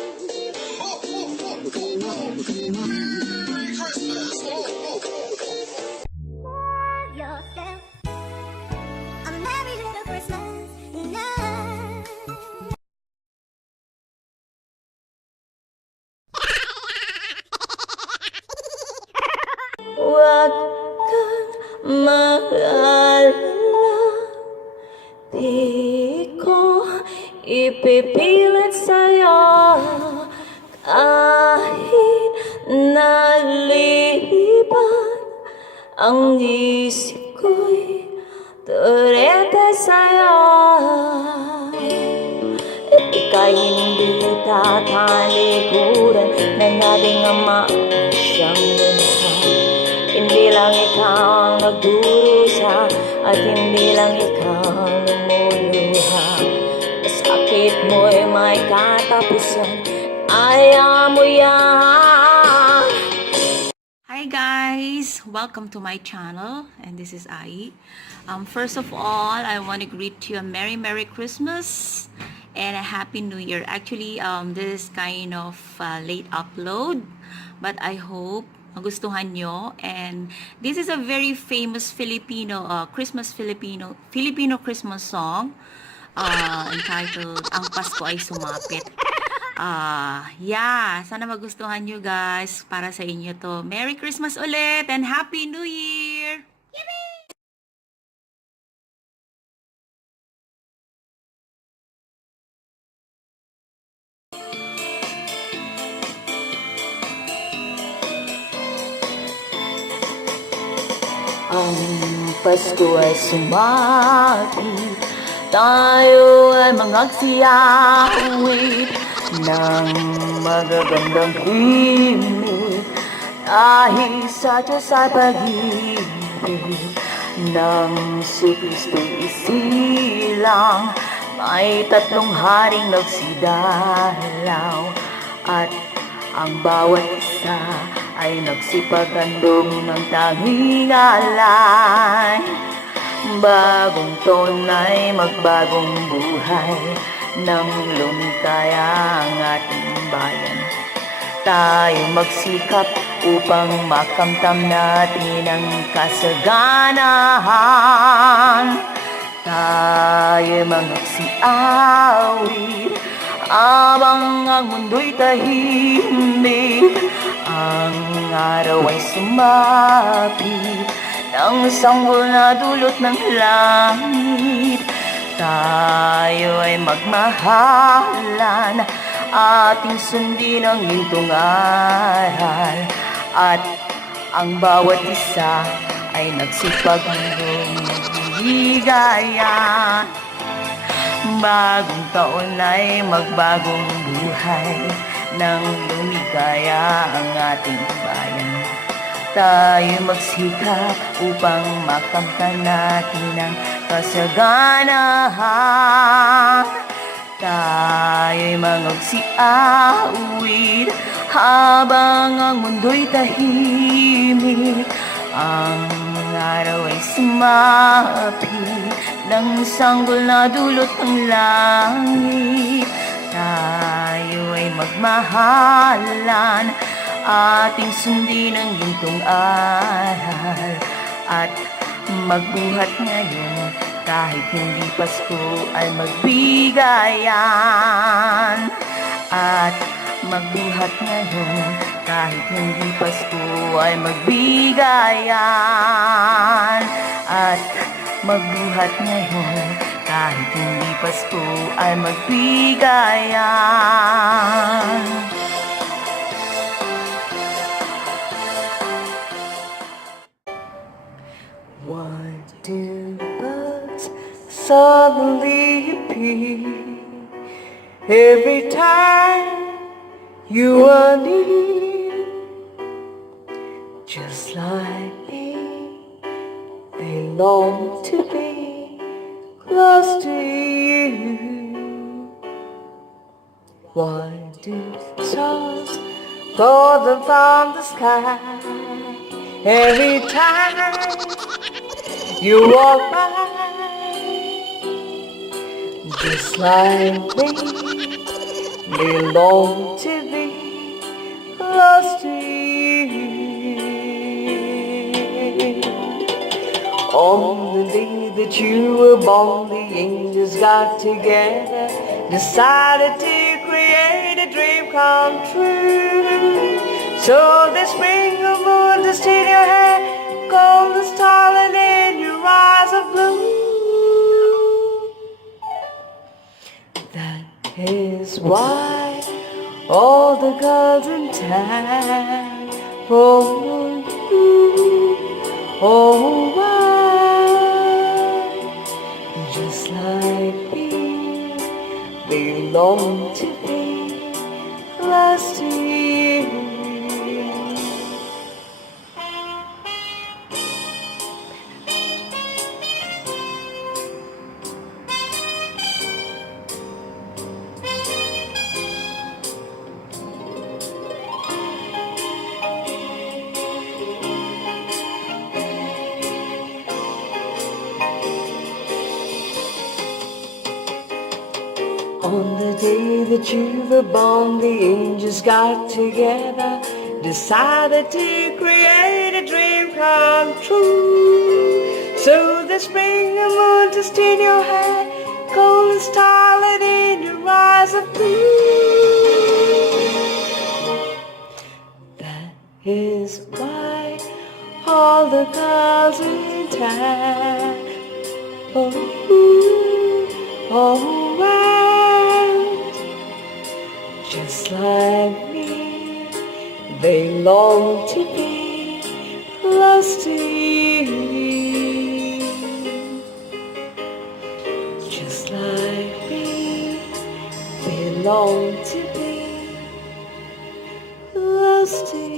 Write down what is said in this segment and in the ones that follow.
Merry Christmas! Yourself a merry little Christmas night. Huwag kang mag-alala, di ko ipipilit sa'yo kahit nalilipan ang isip ko'y Torete sa'yo. At ika'y hindi tatalikuran ng ating ama siyang lunahan. Hindi lang ikaw ang nagdurusa at hindi lang ikaw ang lumuluha. Sakit mo'y may katapusan, ayaw mo yan. Hi guys! Welcome to my channel, and this is Ayie. First of all, I want to greet you a Merry Christmas and a Happy New Year. Actually, this is kind of late upload, but I hope magustuhan nyo. And this is a very famous Filipino Filipino Christmas song entitled Ang Pasko ay Sumapit. Yeah, sana magustuhan nyo guys. Para sa inyo to. Merry Christmas ulit and Happy New Year! Ang Pasko ay sumapit, tayo ay magsiyawi ng magagandang himig dahil sa Diyos ay pag-ibig ng si Kristo'y isilang. May 3 haring nagsidalaw at ang bawat isa ay nagsipaghandog ng tanging alay. Bagong taon ay magbagong buhay nang lumikaya ang ating bayan. Tayo magsikap upang makamtam natin ang kasaganahan. Tayo magsiawit habang ang mundo'y tahimik. Ang araw ay sumapit ng sanggol na dulot ng langit. Tayo ay magmahalan, ating sundin ang gintong aral, at ang bawat isa ay nagsipaghandong ligaya. Bagong taon ay magbagong buhay nang lumikaya ang ating bayan. Tayo magsikap upang makamtan natin ang kasaganahan. Tayo'y magsiawit habang ang mundo'y tahimik. Ang araw ay sumapit ng sanggol na dulot ng langit. Tayo ay magmahalan, ating sundin ang gintong aral, at magbuhat ngayon kahit hindi Pasko ay magbigayan. At magbuhat ngayon kahit hindi Pasko ay magbigayan. At magbuhat ngayon kahit hindi Pasko ay magbigayan. Why do bugs suddenly appear every time you are near? Just like me, they long to be close to you. Why do stars fall them from the sky every time you walk by? Just like me, they long to be lost to you. On the day that you were born, the angels got together, decided to create a dream come true. So they spring a moon to steal your hair, golden starlight in your eyes of blue. That is why all the girls in town for you. Oh, why? Just like me, they long to be lost to you. On the day that you were born, the angels got together, decided to create a dream come true. So they spring a moon to steal your hair, golden starlight in your eyes of blue. That is why all the girls in town, just like me, they long to be close to you. Just like me, they long to be close to you.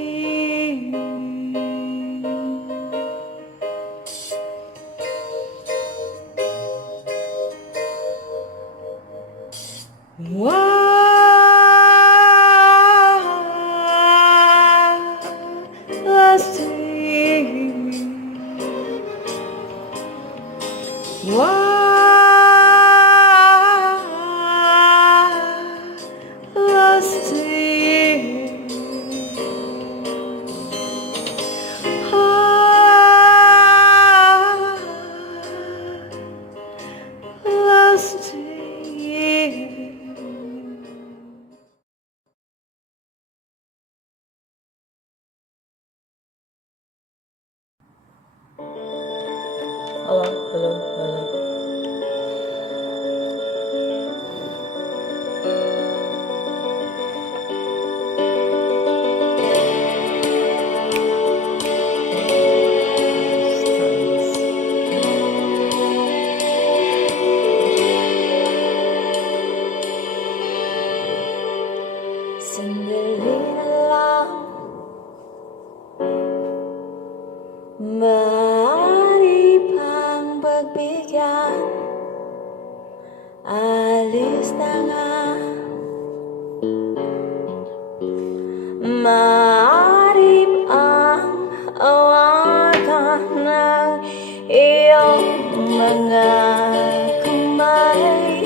Hello. Sandali na lang, maaari pang pagbigyan. Alis na nga, maaari pang awakan ng iyong mga kamay.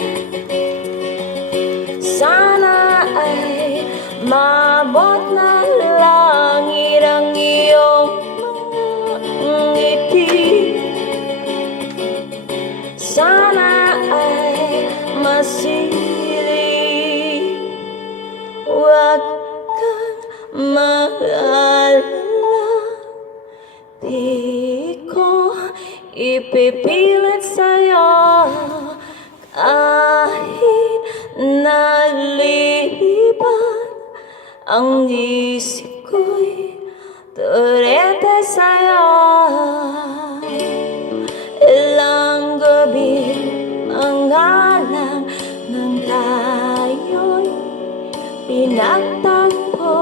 Sana ay maabot na langit ang iyong mga ngiti. Sana ay masiri, huwag kang mag-alala. Di ko ipipilit sa'yo kahit naglilibad ang isip ko'y Torete sa'yo. Ilang gabi ang alam ng tayo'y pinagtagpo,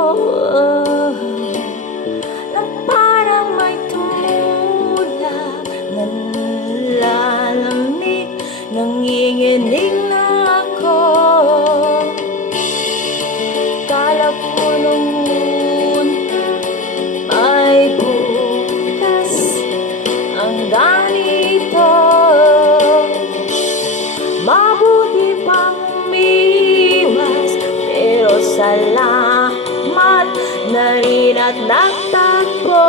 na parang may tumulak, nanlalamig, nanginginig na ako. Kala ko nung may bukas ang ganito, mabuti pang umiwas, at nagtakbo.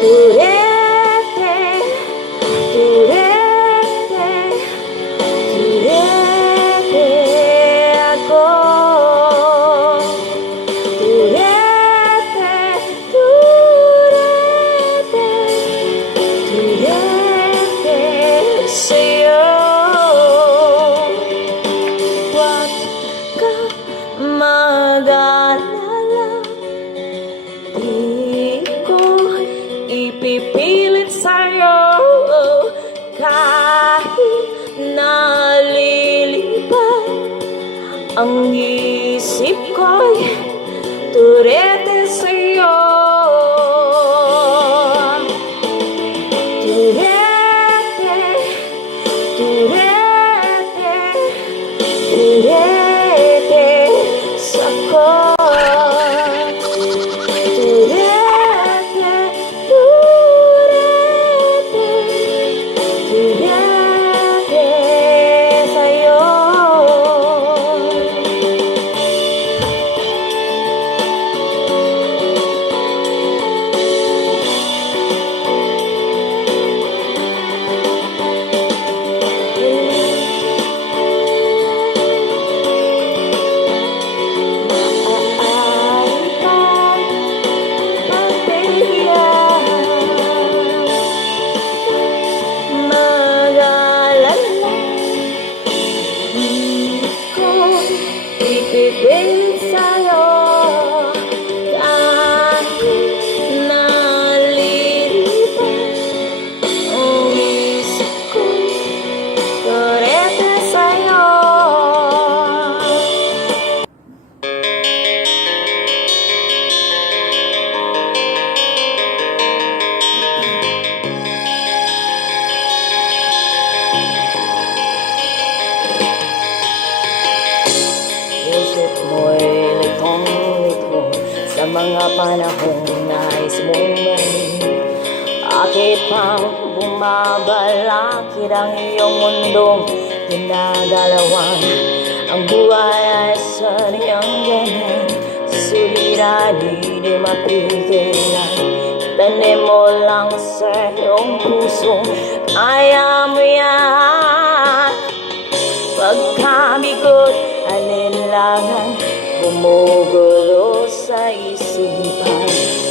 Torete, Torete, Torete ako. Torete, Torete, Torete sa'yo. Huwag ka mag-alala, di ko ipipilit sa'yo. Kahit nalilipad ang isip ko'y Torete sa'yo. Torete, Torete, Torete sa'ko. Torete, Torete, Torete sa'yo. Mag-alala, di ko ipipilit sa'yo. Kahit nalilipad ang isip ko'y Torete sa'yo. Isip mo'y litong-lito sa mga panahong nais mong manin. Bakit pang bumabalakid ang iyong mundong ginagalawan? Ang buhay ay sadyang ganyan, suliranin di mapigilan. Tanim mo lang sa iyong puso, kaya mo yan. Pagkabigot, alinlangan, gumugulo sa isipan.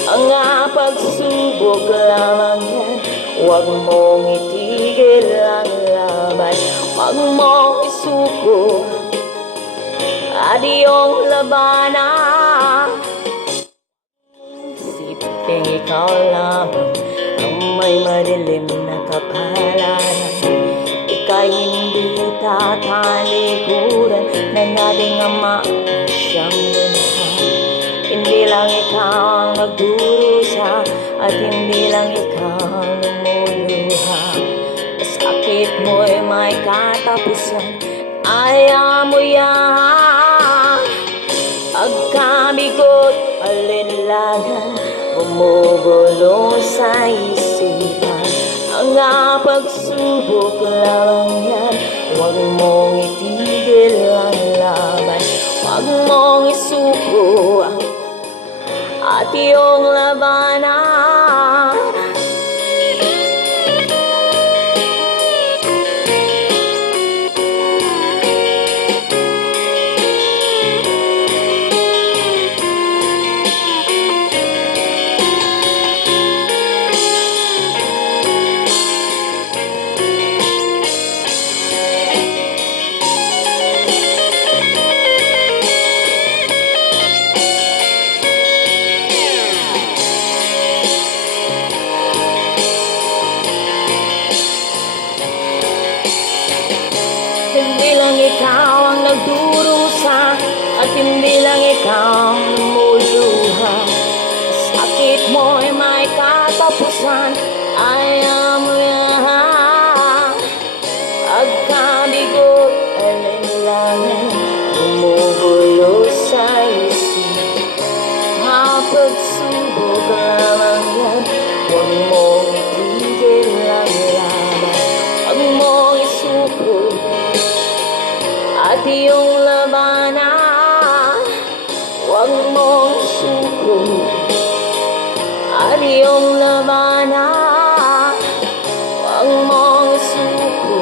Mga pagsubok lamang yan, huwag mong itigil ang laban. Huwag mong isuko at iyong labanan. Isipin ikaw lamang ang may madilim na kapalaran. Ika'y hindi tatalikuran ng ating Ama na siyang lumikha. Hindi lang ikaw ang nagdurusa at hindi lang ikaw ang lumuluha. Sakit mo'y may katapusan, kaya mo yan. Pagkabigot, alinlangan, gumugulo sa isipan. Mga pagsubok lamang yan, huwag mong itigil ang laban. Huwag mong isuko at iyong labanan. Hindi lang ikaw ang nagdurusa at hindi lang ikaw ang lumuluha. Sakit mo'y may katapusan, ayaw mo yan. Pagkabigot, alinlangan, gumugulo sa isip. Pagsubok lamang yan, huwag mong itigil ang laban. Huwag mong isuko at iyong labanan. mong suko at iyong labanan. Huwag mong suko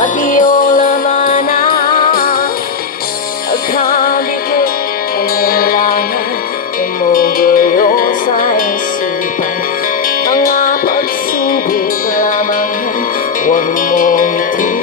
at iyong labanan. Pagkabigit ang kailangan, tumugulo sa isipan. Mga pagsubok lamang yan, huwag mong ituloy.